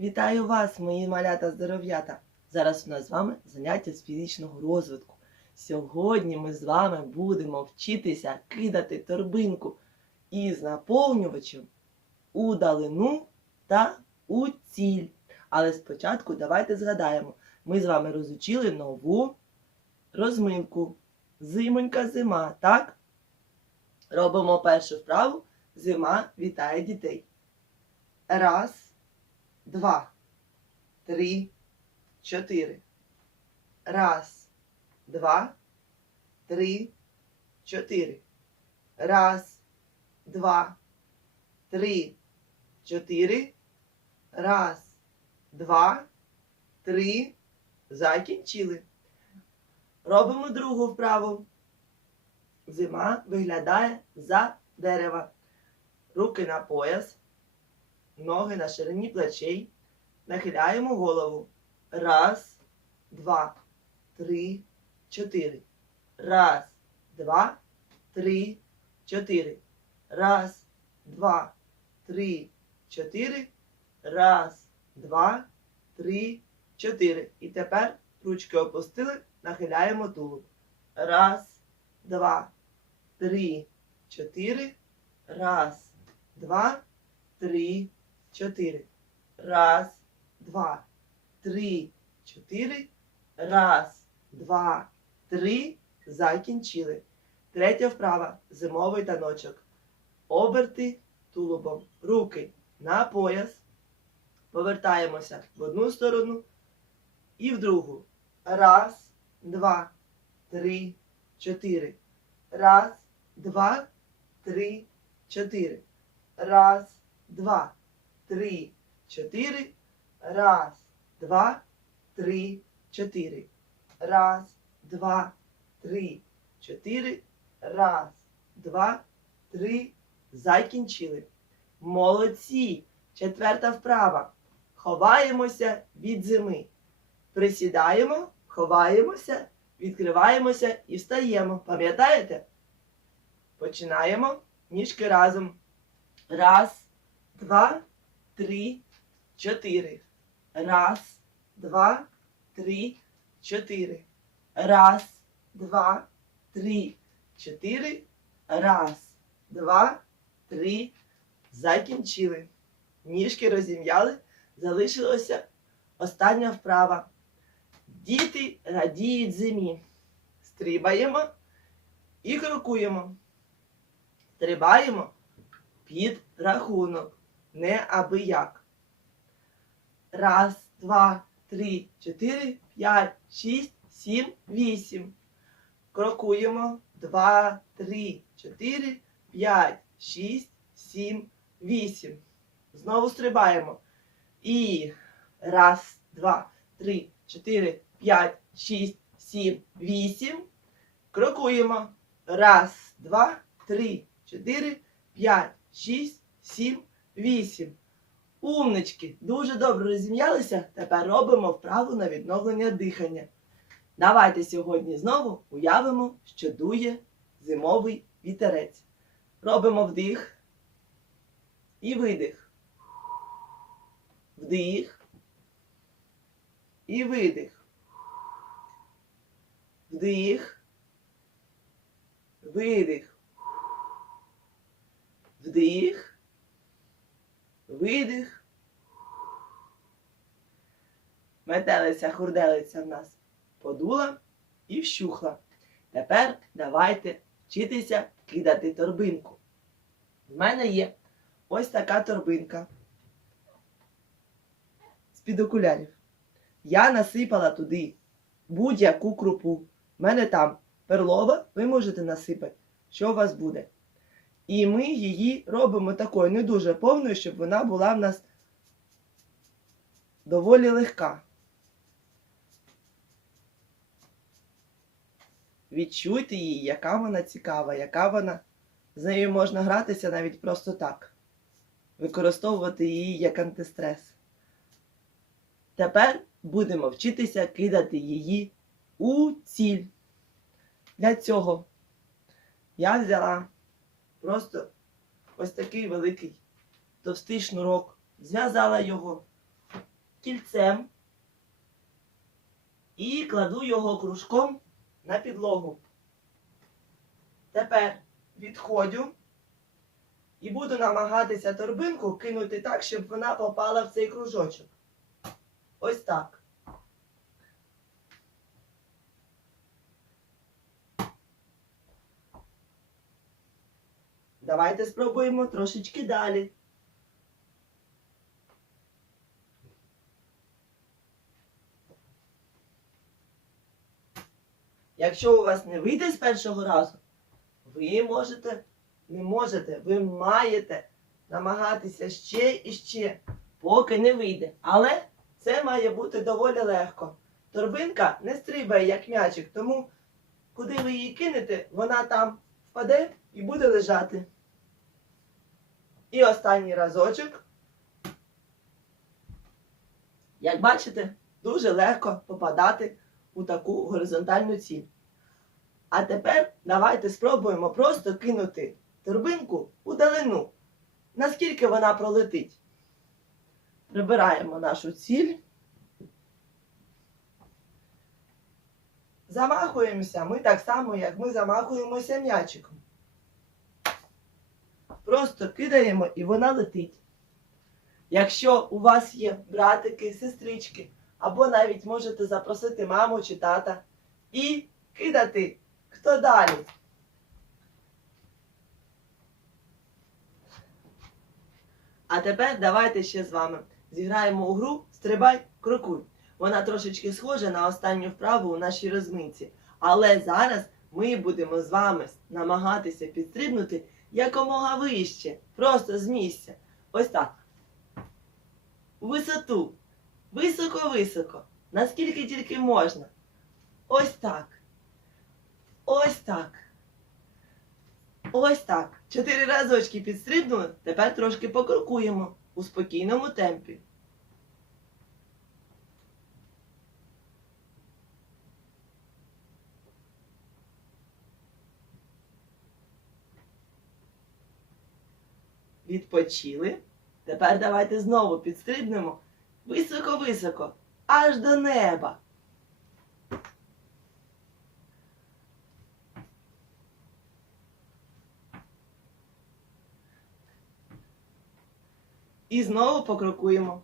Вітаю вас, мої малята здоров'ята! Зараз у нас з вами заняття з фізичного розвитку. Сьогодні ми з вами будемо вчитися кидати торбинку із наповнювачем у далину та у ціль. Але спочатку давайте згадаємо, ми з вами розучили нову розминку. Зимонька зима, так? Робимо першу вправу. Зима вітає дітей. Раз, два, три, чотири. Раз, два, три, чотири. Раз, два, три, чотири. Раз, два, три. Закінчили. Робимо другу вправу. Зима виглядає за дерева. Руки на пояс, ноги на ширині плечей. Нахиляємо голову. Раз, два, три, чотири. Раз, два, три, чотири. Раз, два, три, чотири. Раз, два, три, чотири. І тепер ручки опустили, нахиляємо тулуб. Раз, два, три, чотири. Раз, два, три, чотири. Раз, два, три, чотири. Раз, два, три. Закінчили. Третя вправа. Зимовий таночок. Оберти тулубом. Руки на пояс. Повертаємося в одну сторону і в другу. Раз, два, три, чотири. Раз, два, три, чотири. Раз, два, три, чотири. Раз, два, три, чотири. Раз, два, три, чотири. Раз, два, три. Закінчили. Молодці. Четверта вправа. Ховаємося від зими. Присідаємо, ховаємося, відкриваємося і встаємо. Пам'ятаєте? Починаємо. Ніжки разом. Раз, два, три, чотири. Раз, два, три, чотири. Раз, два, три, чотири. Раз, два, три. Закінчили. Ніжки розім'яли. Залишилося остання вправа. Діти радіють зимі. Стрибаємо і крокуємо. Стрибаємо під рахунок. Не аби як. Раз, два, три, чотири, п'ять, шість, сім, вісім. Крокуємо. Два, три, чотири, п'ять, шість, сім, вісім. Знову стрибаємо. І раз, два, три, чотири, п'ять, шість, сім, вісім. Крокуємо. Раз, два, три, чотири, п'ять, шість, сім, вісім. Умнички, дуже добре розім'ялися. Тепер робимо вправу на відновлення дихання. Давайте сьогодні знову уявимо, що дує зимовий вітерець. Робимо вдих і видих. Вдих і видих. Вдих. Видих. Вдих. Видих. Метелиця, хурделиця в нас подула і вщухла. Тепер давайте вчитися кидати торбинку. В мене є ось така торбинка з-під окулярів. Я насипала туди будь-яку крупу. В мене там перлова, ви можете насипати, що у вас буде. І ми її робимо такою не дуже повною, щоб вона була в нас доволі легка. Відчуйте її, яка вона цікава, яка вона. З нею можна гратися навіть просто так. Використовувати її як антистрес. Тепер будемо вчитися кидати її у ціль. Для цього я взяла просто ось такий великий товстий шнурок, зв'язала його кільцем і кладу його кружком на підлогу. Тепер відходю і буду намагатися торбинку кинути так, щоб вона попала в цей кружочок. Ось так. Давайте спробуємо трошечки далі. Якщо у вас не вийде з першого разу, ви можете, не можете, ви маєте намагатися ще і ще, поки не вийде. Але це має бути доволі легко. Торбинка не стрибає, як м'ячик, тому куди ви її кинете, вона там впаде і буде лежати. І останній разочок. Як бачите, дуже легко попадати у таку горизонтальну ціль. А тепер давайте спробуємо просто кинути торбинку у далину. Наскільки вона пролетить. Прибираємо нашу ціль. Замахуємося ми так само, як ми замахуємося м'ячиком. Просто кидаємо і вона летить. Якщо у вас є братики, сестрички, або навіть можете запросити маму чи тата і кидати хто далі. А тепер давайте ще з вами зіграємо у гру Стрибай, крокуй. Вона трошечки схожа на останню вправу у нашій розминці. Але зараз ми будемо з вами намагатися підстрибнути якомога вище, просто з місця. Ось так. Висоту. Високо-високо. Наскільки тільки можна. Ось так. Ось так. Ось так. Чотири разочки підстрибнули. Тепер трошки покрокуємо у спокійному темпі. Відпочили. Тепер давайте знову підстрибнемо високо-високо, аж до неба. І знову покрокуємо.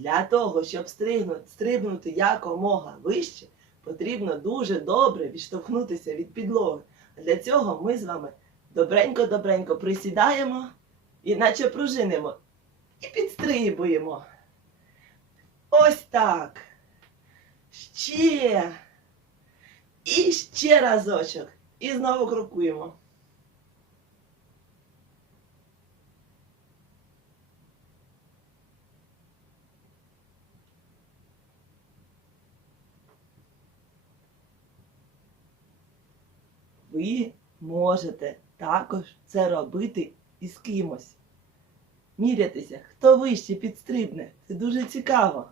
Для того, щоб стрибнути якомога вище, потрібно дуже добре відштовхнутися від підлоги. Для цього ми з вами добренько-добренько присідаємо і наче пружинимо і підстрибуємо. Ось так. Ще. І ще разочок. І знову крокуємо. Ви можете також це робити і з кимось. Мірятися, хто вище підстрибне. Це дуже цікаво.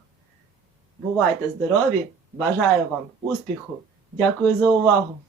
Бувайте здорові! Бажаю вам успіху! Дякую за увагу!